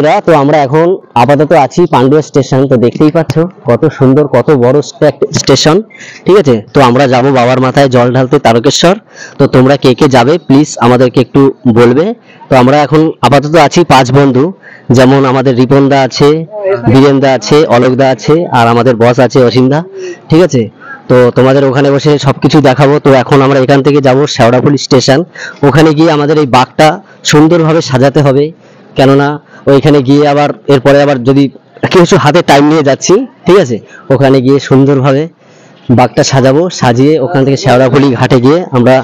বন্ধুরা, তো আমরা এখন আপাতত আছি পান্ডুয়া স্টেশন। তো দেখতেই পাচ্ছ কত সুন্দর, কত বড় স্টেশন। ঠিক আছে, তো আমরা যাব বাবার মাথায় জল ঢালতে তারকেশ্বর। তো তোমরা কে কে যাবে প্লিজ আমাদেরকে একটু বলবে। তো আমরা এখন আপাতত আছি 5 বন্ধু, যেমন আমাদের রিপনদা আছে, বীরেনদা আছে, অলোকদা আছে, আর আমাদের বস আছে অসীমদা। ঠিক আছে, তো তোমাদের ওখানে বসে সবকিছু দেখাবো। তো এখন আমরা এখান থেকে যাব শেওড়াফুলি স্টেশন। ওখানে গিয়ে আমাদের এই বাঘটা সুন্দরভাবে সাজাতে হবে, কেননা ওইখানে গিয়ে আবার এরপরে আবার যদি কিছু হাতে টাইম নিয়ে যাচ্ছি, ঠিক আছে, ওখানে গিয়ে সুন্দরভাবে বাঘটা সাজাবো। সাজিয়ে ওখান থেকে শেওড়াফুলি ঘাটে গিয়ে আমরা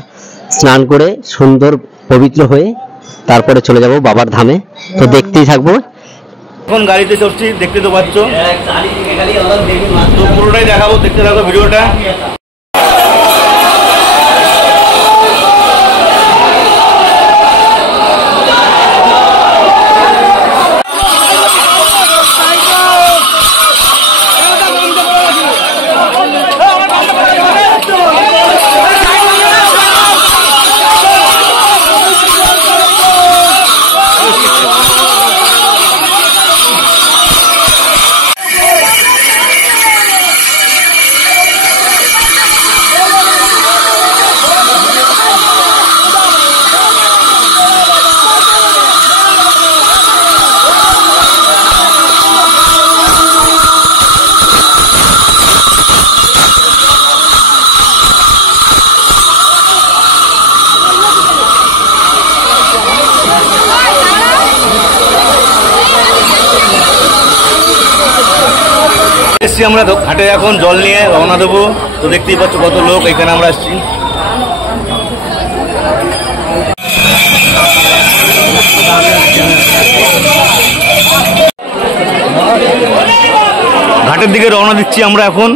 স্নান করে সুন্দর পবিত্র হয়ে তারপরে চলে যাব বাবার ধামে। তো দেখতেই থাকবো। এখন গাড়িতে চড়ছি, দেখতে তো পাচ্ছ, পুরোটাই দেখাবো, দেখতে থাকো ভিডিওটা। আমরা ঘাটে এখন জল নিয়ে রওনা দেবো। তো দেখতেই পাচ্ছ কত লোক এখানে আমরা আসছি। ঘাটের দিকে রওনা দিচ্ছি আমরা এখন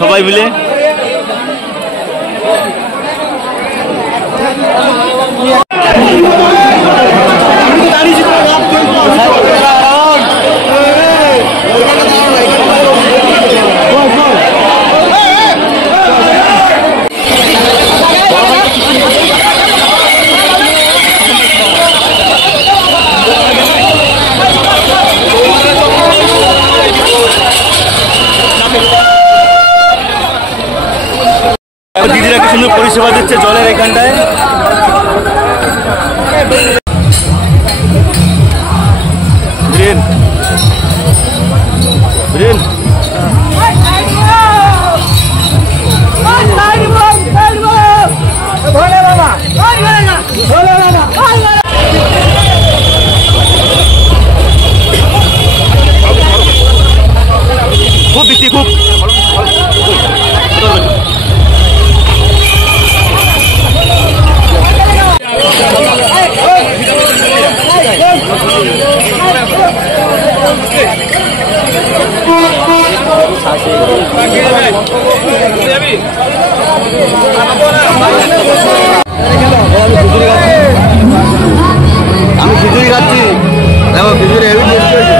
সবাই মিলে। দিদিরা কি সুন্দর পরিষেবা দিচ্ছে জলের এখানটায়। খুব বৃষ্টি, খুব আমি খিচুড়ি খাচ্ছি, দেখো খিচুড়ি হেভি টেস্ট হয়েছে।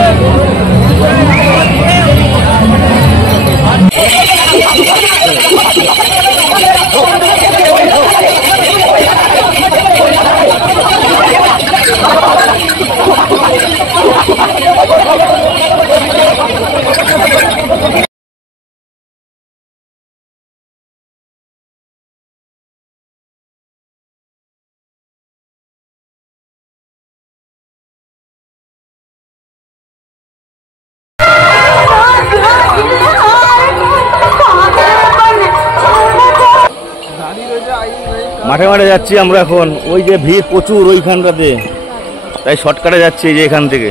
মাঠে মাঠে যাচ্ছি আমরা এখন, ওই যে ভিড় প্রচুর ওইখানটাতে, তাই শর্টকাটে যাচ্ছি এই যে এখান থেকে।